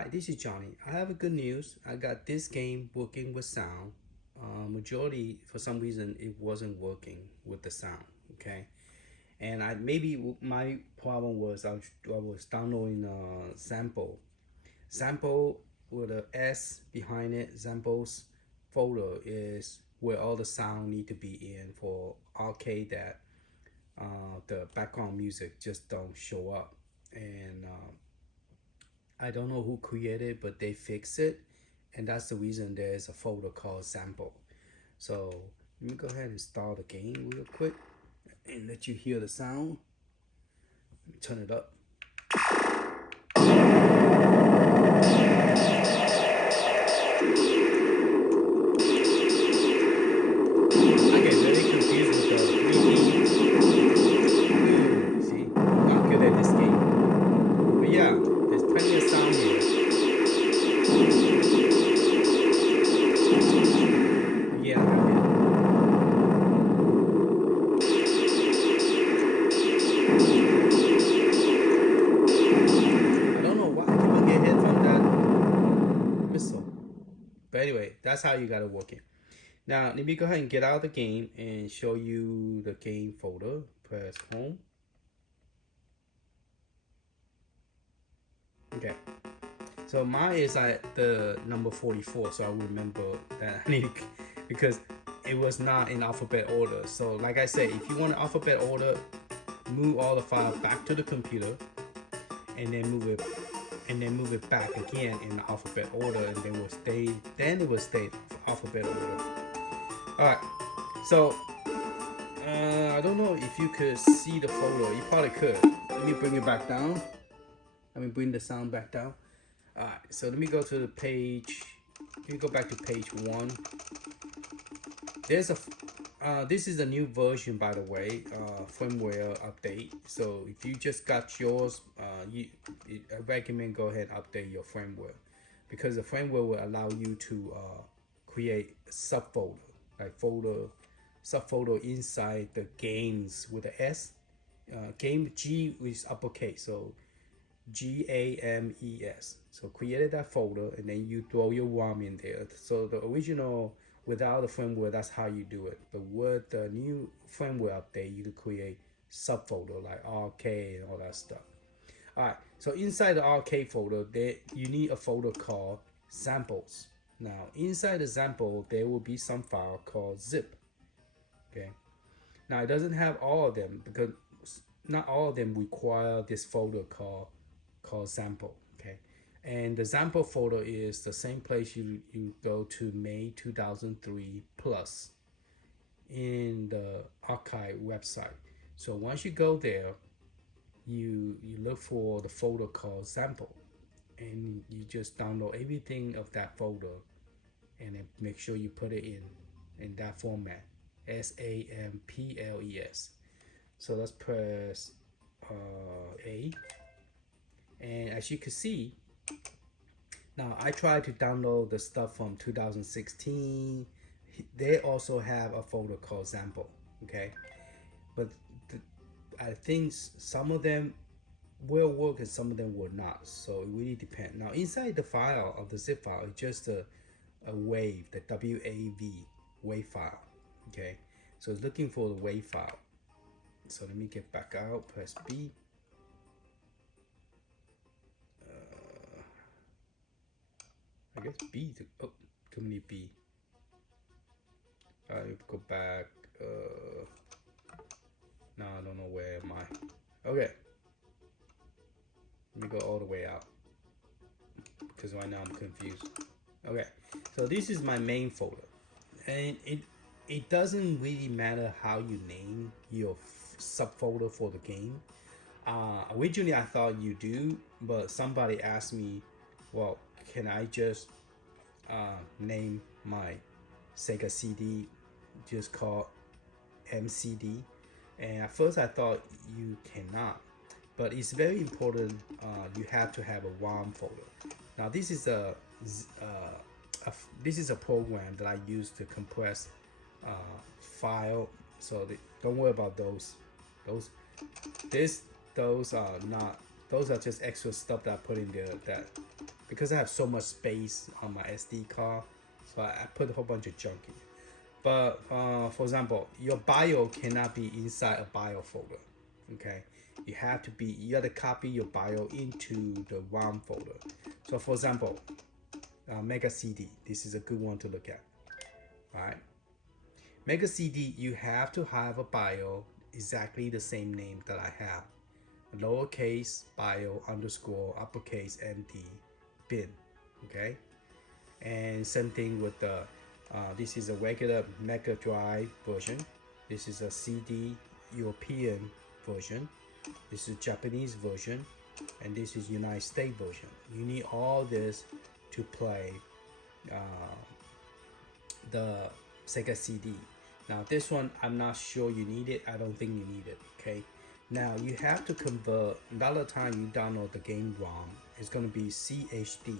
Hi, this is Johnny. I have a good news. I got this game working with sound. Majority, for some reason, it wasn't working with the sound. Okay, and I maybe my problem was I was downloading a sample with a S behind it. Samples folder is where all the sound need to be in for arcade that the background music just don't show up and I don't know who created, but they fix it, and that's the reason there's a folder called sample. So let me go ahead and start the game real quick and let you hear the sound. Let me turn it up. I get very confused with the 3D. See, I'm not good at this game. But yeah, there's plenty of sound here. Yeah, I don't know why I keep on getting hit from that missile. But anyway, that's how you gotta work it. Now, let me go ahead and get out of the game and show you the game folder. Press home. Okay. So mine is at the number 44, so I remember that I need because it was not in alphabet order. So like I said, if you want an alphabet order, move all the files back to the computer and then move it back again in the alphabet order, and then it will stay alphabet order. Alright, so I don't know if you could see the photo. You probably could. Let me bring it back down. Let me bring the sound back down. Alright, so let me go to the page. Let me go back to page 1. There's a this is a new version, by the way, firmware update. So if you just got yours, I recommend go ahead and update your firmware, because the firmware will allow you to create subfolder, like subfolder inside the games with the S. Game G is uppercase, so GAMES. So created that folder and then you throw your ROM in there. So the original without the firmware, that's how you do it. But with the new firmware update, you can create subfolder like RK and all that stuff. All right. So inside the RK folder, you need a folder called samples. Now inside the sample, there will be some file called zip. Okay. Now it doesn't have all of them because not all of them require this folder called sample. Okay, and the sample folder is the same place you go to May 2003 plus in the archive website. So once you go there, you look for the folder called sample, and you just download everything of that folder, and then make sure you put it in that format, SAMPLES. So let's press A. And as you can see, now I tried to download the stuff from 2016. They also have a folder called sample. Okay, but I think some of them will work and some of them will not. So it really depends. Now inside the file of the zip file is just a wave, the WAV file. Okay, so it's looking for the wave file. So let me get back out, press B. I guess B, oh, too many B. I go back, now I don't know where am I. Okay. Let me go all the way out, because right now I'm confused. Okay, so this is my main folder. And it doesn't really matter how you name your subfolder for the game. Originally I thought you do, but somebody asked me, well, can I just name my Sega CD just called MCD? And at first I thought you cannot, but it's very important. You have to have a ROM folder. Now this is a program that I use to compress file. So don't worry about those. Those are not those are just extra stuff that I put in there, that because I have so much space on my SD card, so I put a whole bunch of junk in. But for example, your bio cannot be inside a bio folder. Okay, you got to copy your bio into the ROM folder. So for example, Mega CD, this is a good one to look at. All right, Mega CD, you have to have a bio exactly the same name that I have, lowercase bio underscore uppercase MD bin. Okay, and same thing with the this is a regular Mega Drive version. This is a CD European version. This is Japanese version, and this is United States version. You need all this to play the Sega CD. Now this one, I'm not sure you need it. I don't think you need it. Okay. Now you have to convert. Another time you download the game ROM, it's going to be CHD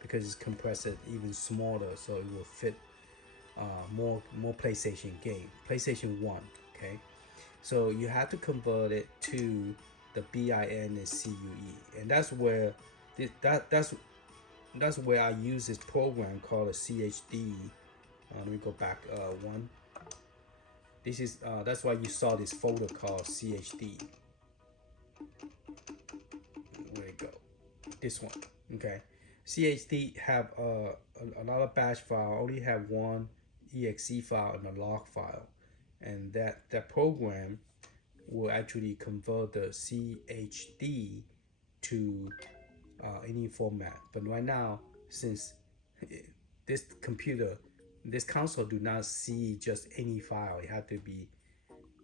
because it's compressed even smaller, so it will fit more PlayStation game, PlayStation 1. Okay, so you have to convert it to the BIN and CUE, and that's where that's where I use this program called a CHD. Let me go back one. This is that's why you saw this folder called CHD. Where it go? This one. Okay, CHD have a lot of batch file. Only have one exe file and a log file, and that program will actually convert the CHD to any format. But right now, since this console do not see just any file, it had to be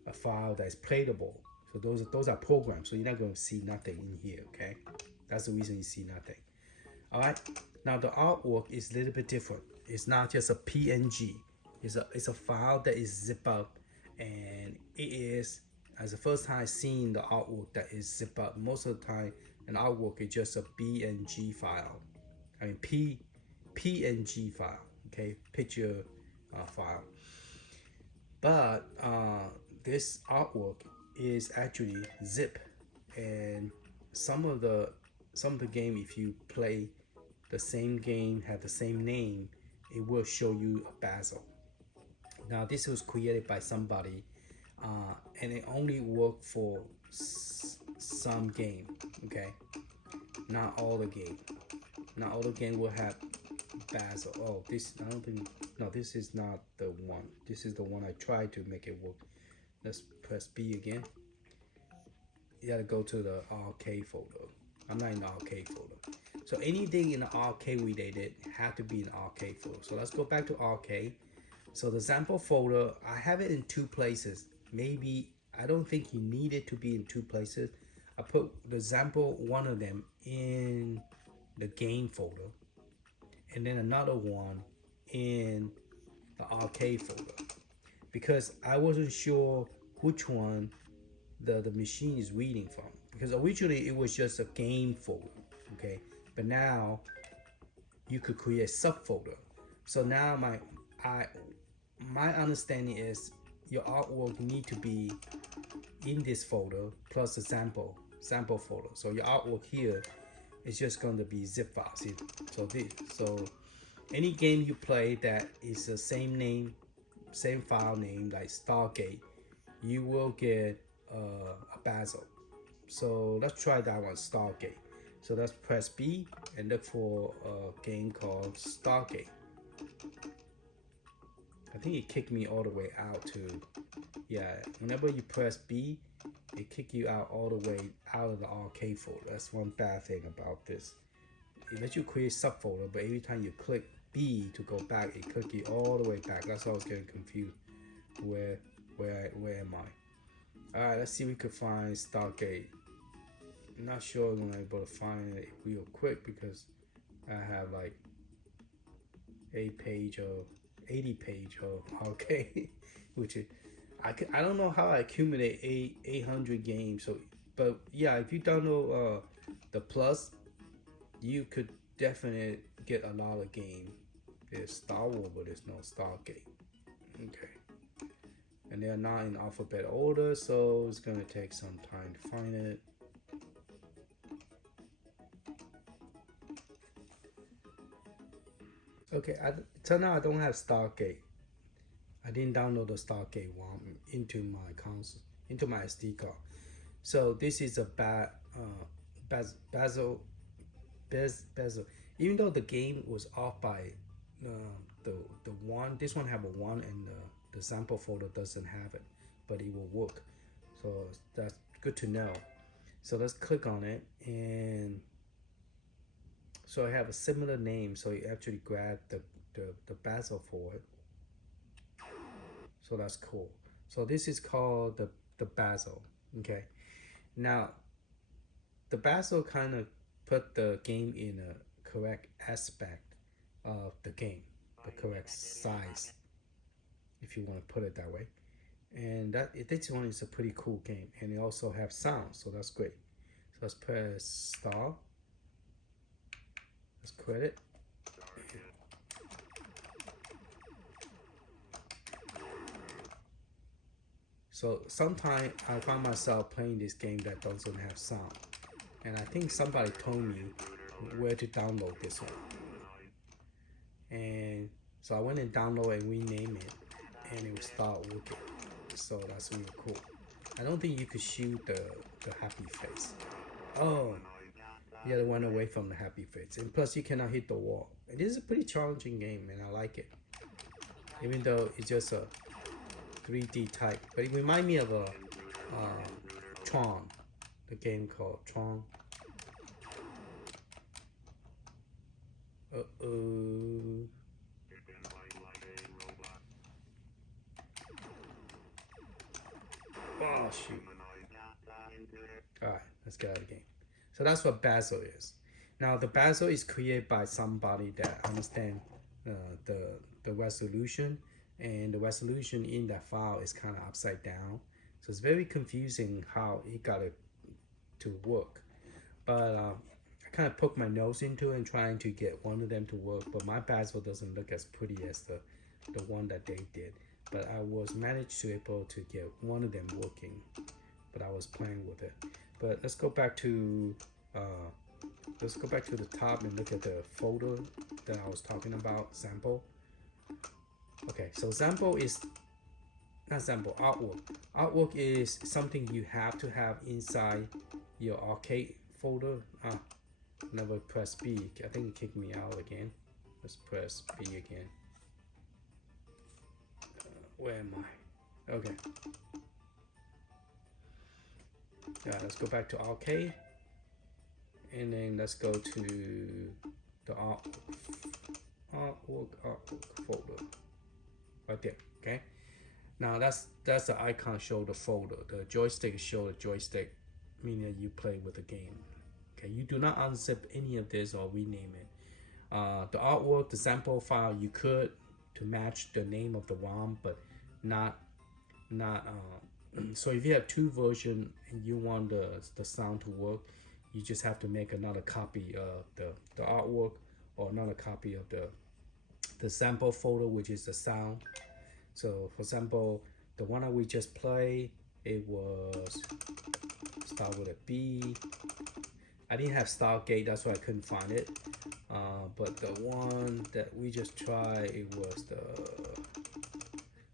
a file that's playable. So those are programs, so you're not going to see nothing in here. Okay, that's the reason you see nothing. All right, now the artwork is a little bit different. It's not just a PNG. It's a file that is zip up, and it is, as the first time seeing the artwork that is zip up. Most of the time an artwork is just a BNG file. I mean PNG file. Okay, picture file. But this artwork is actually zip, and some of the game, if you play the same game, have the same name, it will show you a bezel. Now this was created by somebody, and it only worked for some game. Okay, not all the game. Not all the game will have bezel. Oh, this, I don't think, no, this is not the one. This is the one I tried to make it work. Let's press B again. You gotta go to the RK folder. I'm not in the RK folder. So anything in the RK related have to be in the RK folder. So let's go back to RK. So the sample folder, I have it in two places. Maybe, I don't think you need it to be in two places. I put the sample, one of them, in the game folder, and then another one in the RK folder, because I wasn't sure which one the machine is reading from, because originally it was just a game folder. Okay, but now you could create a subfolder. So now my understanding is your artwork need to be in this folder plus the sample folder. So your artwork here is just going to be zip files. See? So any game you play that is the same name, same file name, like Stargate, you will get a bezel. So let's try that one, Stargate. So let's press B and look for a game called Stargate. I think it kicked me all the way out to, yeah, whenever you press B, it kicks you out all the way out of the RK folder. That's one bad thing about this. It lets you create subfolder, but every time you click B to go back, it clicks you all the way back. That's why I was getting confused. Where am I? All right, let's see if we could find Stargate. I'm not sure I'm gonna be able to find it real quick because I have like 80 page of RK, which is, I don't know how I accumulate 800 games. So, but yeah, if you download the Plus, you could definitely get a lot of game. There's Star Wars, but there's no Stargate. Okay, and they're not in alphabet order, so it's gonna take some time to find it. Okay, turn out I don't have Stargate. I didn't download the Stargate one into my console, into my SD card. So this is a bezel, bezel. Even though the game was off by uh, the one, this one have a one, and the sample folder doesn't have it, but it will work. So that's good to know. So let's click on it, and so I have a similar name. So you actually grab the bezel for it. So that's cool. So this is called the bezel. Okay. Now the bezel kind of put the game in a correct aspect of the game, the correct size, if you want to put it that way. And this one is a pretty cool game, and it also have sound, so that's great. So let's press start. Let's quit it. So sometimes I find myself playing this game that doesn't have sound, and I think somebody told me where to download this one. And so I went and download and rename it, and it will start working. So that's really cool. I don't think you could shoot the happy face. Oh, you gotta run away from the happy face, and plus you cannot hit the wall. It is a pretty challenging game, and I like it, even though it's just a 3D type. But it reminds me of a Tron, the game called Tron. Uh-oh. Oh, shoot. Alright, let's get out of the game. So that's what bezel is. Now, the bezel is created by somebody that understands the resolution, and the resolution in that file is kind of upside down. So it's very confusing how it got it to work. But I kind of poked my nose into it and trying to get one of them to work, but my bezel doesn't look as pretty as the one that they did. But I was managed to able to get one of them working, but I was playing with it. But let's go back to the top and look at the folder that I was talking about, sample. Okay, so sample is not sample, artwork. Artwork is something you have to have inside your arcade folder. Never press B. I think it kicked me out again. Let's press B again. Where am I? Okay. Yeah, let's go back to arcade, and then let's go to the artwork folder right there. Okay. Now that's the icon show the folder. The joystick show the joystick, meaning you play with the game. Okay. You do not unzip any of this or rename it. The artwork, the sample file, you could to match the name of the ROM, but not so if you have two versions and you want the sound to work, you just have to make another copy of the artwork, or another copy of the sample folder, which is the sound. So for example, the one that we just played, it was start with a B. I didn't have Stargate, that's why I couldn't find it. But the one that we just tried, it was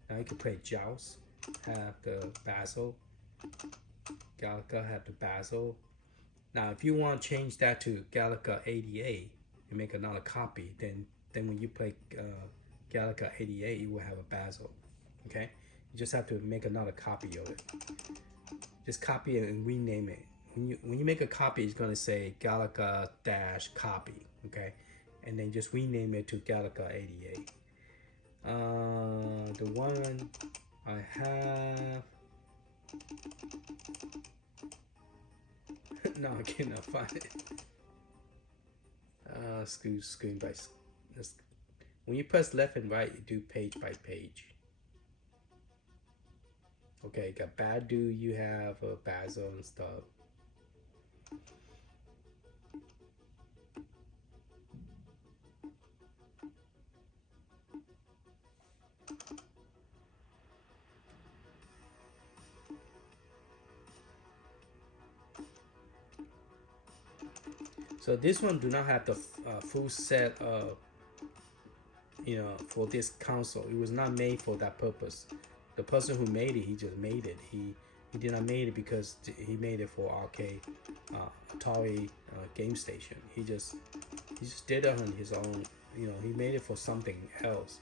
now you can play Joust, have the bezel. Galaga have the bezel. Now if you want to change that to Galaga 88 and make another copy, then when you play Galaga 88, you will have a bezel. Okay, you just have to make another copy of it. Just copy it and rename it. When you make a copy, it's gonna say Galaga-copy. Okay, and then just rename it to Galaga 88. The one I have. No, I cannot find it. Screen by. When you press left and right, you do page by page. Okay, got Badu, you have a bezel and stuff. So this one do not have the full set of for this console. It was not made for that purpose. The person who made it, he just made it. He did not made it because he made it for arcade, Atari GameStation. He just did it on his own. He made it for something else,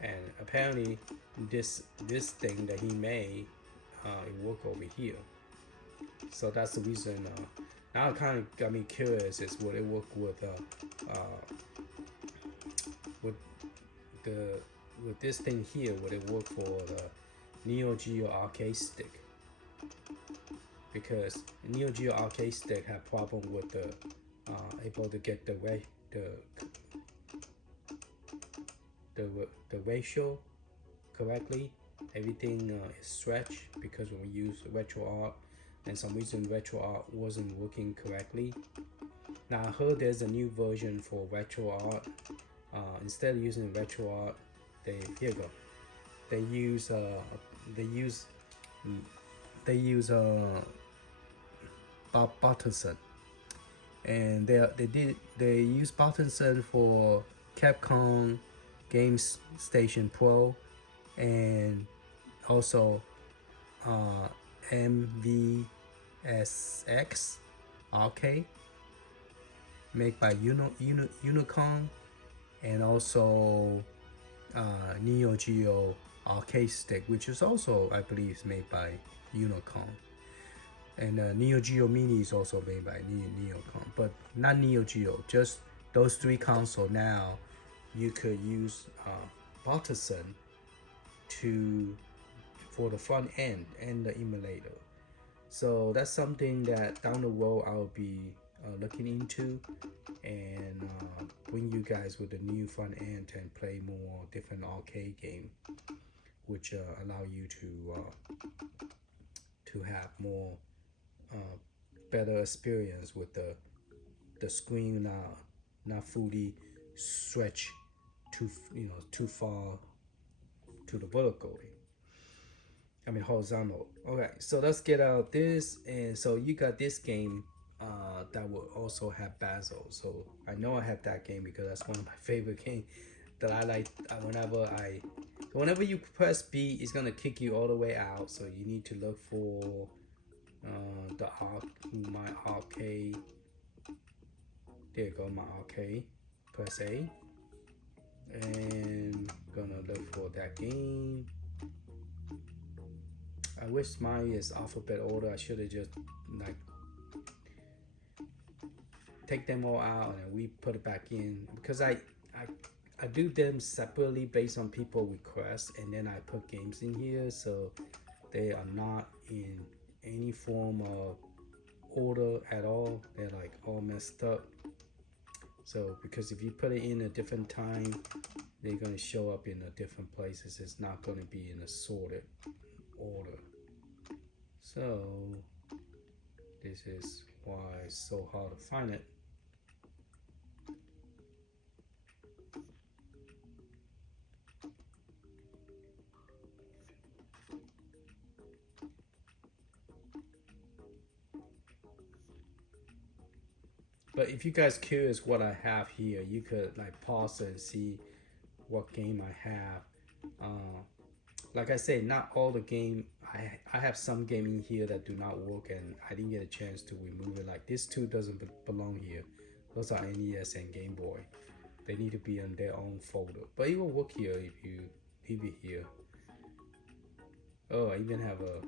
and apparently this thing that he made, it worked over here. So that's the reason. Now it kind of got me curious is would it work with this thing here? Would it work for the Neo Geo arcade stick? Because Neo Geo arcade stick had problem with the able to get the ratio correctly. Everything is stretched because when we use RetroArch, and some reason RetroArch wasn't working correctly. Now I heard there's a new version for RetroArch. Instead of using RetroArch, here you go. They use Butterson, and they use Butterson for Capcom GameStation Pro, and also MVSX Arcade, made by Unicom, and also Neo Geo arcade stick, which is also, I believe, is made by Unicom. And Neo Geo Mini is also made by Neocom, but not Neo Geo. Just those three consoles. Now you could use Butterson for the front end and the emulator. So that's something that down the road I'll be looking into, and bring you guys with the new front end and play more different arcade game, which allow you to have more better experience with the screen not fully stretched too far to the vertically. I mean horizontal. Okay, so let's get out this, and so you got this game that will also have Basil. So I know I have that game because that's one of my favorite games that I like. Whenever you press B, it's gonna kick you all the way out. So you need to look for my arcade. There you go, my arcade. Press A, and gonna look for that game. I wish mine is alphabet order. I should have just like take them all out and we put it back in, because I do them separately based on people requests, and then I put games in here so they are not in any form of order at all. They're like all messed up. So because if you put it in a different time, they're going to show up in a different places. It's not going to be in a sorted order. So this is why it's so hard to find it. But if you guys curious what I have here, you could like pause and see what game I have. Like I say, not all the game. I have some game in here that do not work, and I didn't get a chance to remove it. Like this two doesn't belong here. Those are NES and Game Boy. They need to be in their own folder. But it will work here if you leave it here. Oh, I even have a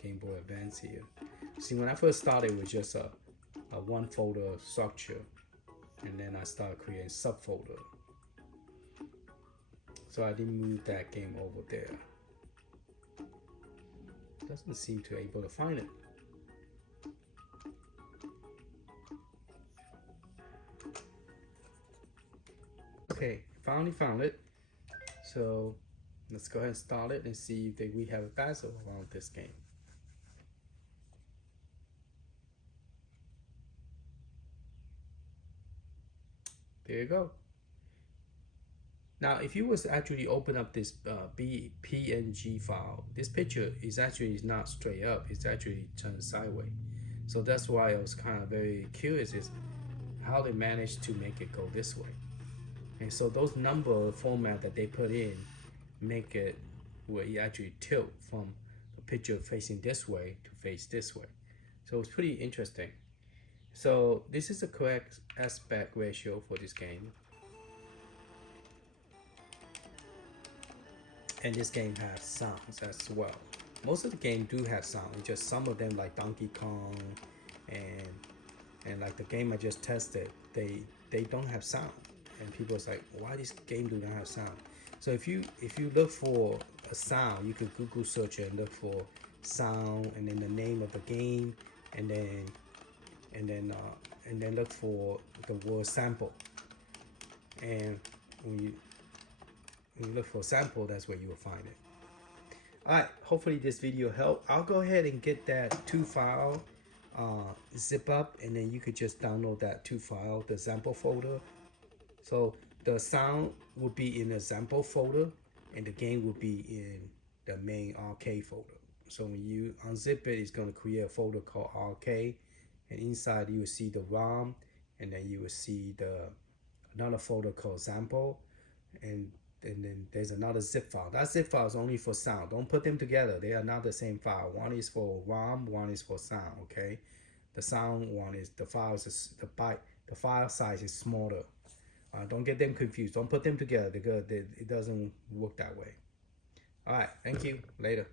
Game Boy Advance here. See, when I first started, it was just a one folder structure, and then I started creating subfolder. So I didn't move that game over there. Doesn't seem to be able to find it. Okay, finally found it. So let's go ahead and start it and see if we have a Basil around this game. There you go. Now, if you was to actually open up this PNG file, this picture is actually not straight up. It's actually turned sideways. So that's why I was kind of very curious is how they managed to make it go this way. And so those number format that they put in make it where you actually tilt from the picture facing this way to face this way. So it's pretty interesting. So this is the correct aspect ratio for this game. And this game has sounds as well. Most of the game do have sound. It's just some of them like Donkey Kong and like the game I just tested, they don't have sound. And people was like, why this game do not have sound? So if you look for a sound, you could Google search it and look for sound and then the name of the game and then look for the word sample. And when you look for sample, that's where you will find it. Alright, hopefully this video helped. I'll go ahead and get that 2 file zip up, and then you could just download that 2 file, the sample folder. So the sound would be in the sample folder and the game would be in the main arcade folder. So when you unzip it, it's going to create a folder called arcade, and inside you will see the ROM, and then you will see another folder called sample, and then there's another zip file. That zip file is only for sound. Don't put them together. They are not the same file. One is for ROM, one is for sound. Okay, the sound one is the file size is smaller. Don't get them confused. Don't put them together because it doesn't work that way. All right, thank you. Later.